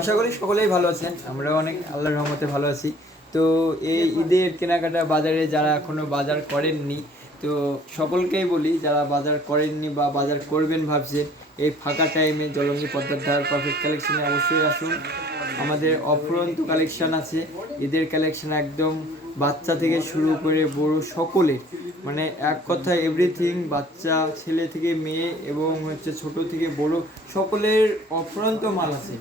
আশা করি সকলেই ভালো আছেন, আমরাও অনেক আল্লাহর রহমতে ভালো আছি। তো এই ঈদের কেনাকাটা বাজারে যারা এখনও বাজার করেননি, তো সকলকেই বলি যারা বাজার করেননি বা বাজার করবেন ভাবছেন, এই ফাঁকা টাইমে জলঙ্গি পদ্মার ধার পারফেক্ট কালেকশনে অবশ্যই আসুন। আমাদের অফুরন্ত কালেকশন আছে, ঈদের কালেকশন একদম বাচ্চা থেকে শুরু করে বড় সকলে, মানে এক কথায় এভরিথিং, বাচ্চা ছেলে থেকে মেয়ে এবং ছোট থেকে বড় সকলের অফুরন্ত মাল আছে।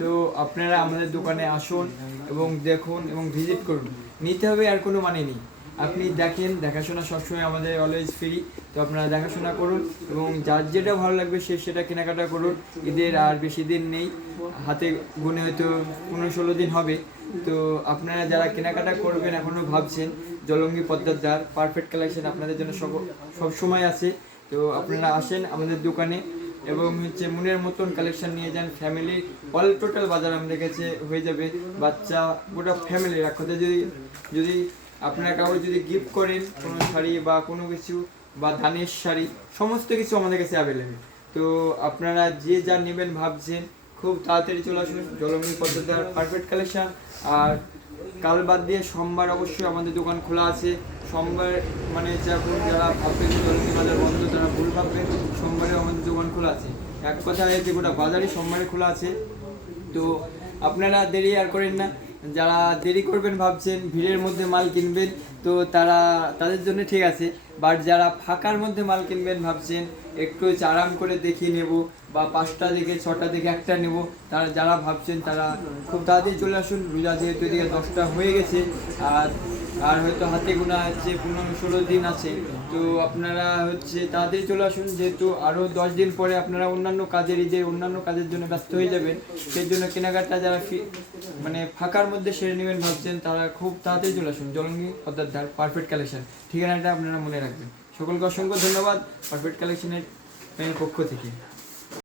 তো আপনারা আমাদের দোকানে আসুন এবং দেখুন এবং ভিজিট করুন। নিতে হবে আর কোনো মানে নেই, আপনি দেখেন, দেখাশোনা সবসময় আমাদের অলওয়েজ ফ্রি। তো আপনারা দেখাশোনা করুন এবং যার যেটা ভালো লাগবে সে সেটা কেনাকাটা করুন। ঈদের আর বেশি দিন নেই, হাতে গুনে হয়তো 15-16 দিন হবে। তো আপনারা যারা কেনাকাটা করবেন এখনও ভাবছেন, জলঙ্গি পদ্মার ধার পারফেক্ট কালেকশন আপনাদের জন্য সব সময় আছে। তো আপনারা আসেন আমাদের দোকানে এবং মনের মতন কালেকশন নিয়ে যান। ফ্যামিলি অল টোটাল বাজার আমাদের কাছে হয়ে যাবে, বাচ্চা গোটা ফ্যামিলি রাখতে। যদি যদি আপনারা কাউকে যদি গিফট করেন কোনো শাড়ি বা কোনো কিছু বা ধানের শাড়ি, সমস্ত কিছু আমাদের কাছে অ্যাভেলেবেল। তো আপনারা যে যা নেবেন ভাবছেন খুব তাড়াতাড়ি চলে আসুন, জলঙ্গি পদ্মার পারফেক্ট কালেকশন। আর কাল বাদ দিয়ে সোমবার অবশ্যই আমাদের দোকান খোলা আছে। সোমবার মানে যারা ভাববেন জলঙ্গি বাজার বন্ধ তারা ভুল ভাববেন, সোমবারে আমাদের দোকান খোলা আছে। এক কথায় যে গোটা বাজারই সোমবারে খোলা আছে। তো আপনারা দেরি আর করেন না, যারা দেরি করবেন ভাবছেন ভিড়ের মধ্যে মাল কিনবেন, তো তাদের জন্য ঠিক আছে। বাট যারা ফাঁকার মধ্যে মাল কিনবেন ভাবছেন একটু আরাম করে দেখিয়ে নেব বা 5টা থেকে 6টা থেকে একটা নেব, যারা ভাবছেন তারা খুব তাড়াতাড়ি চলে আসুন। রোজা যেহেতু এদিকে 10টা হয়ে গেছে, আর আর হয়তো হাতে গোনা 15-16 দিন আছে। তো আপনারা তাড়াতাড়ি চলে আসুন, যেহেতু আরও 10 দিন পরে আপনারা অন্যান্য কাজের জন্য ব্যস্ত হয়ে যাবেন। সেই জন্য কেনাকাটা যারা মানে ফাঁকার মধ্যে সেরে নেবেন ভাবছেন তারা খুব তাড়াতাড়ি চলে আসুন, জলঙ্গি পদ্মার ধার পারফেক্ট কালেকশন। ঠিকানাটা আপনারা মনে রাখবেন। সকলকে অসংখ্য ধন্যবাদ পারফেক্ট কালেকশনের পক্ষ থেকে।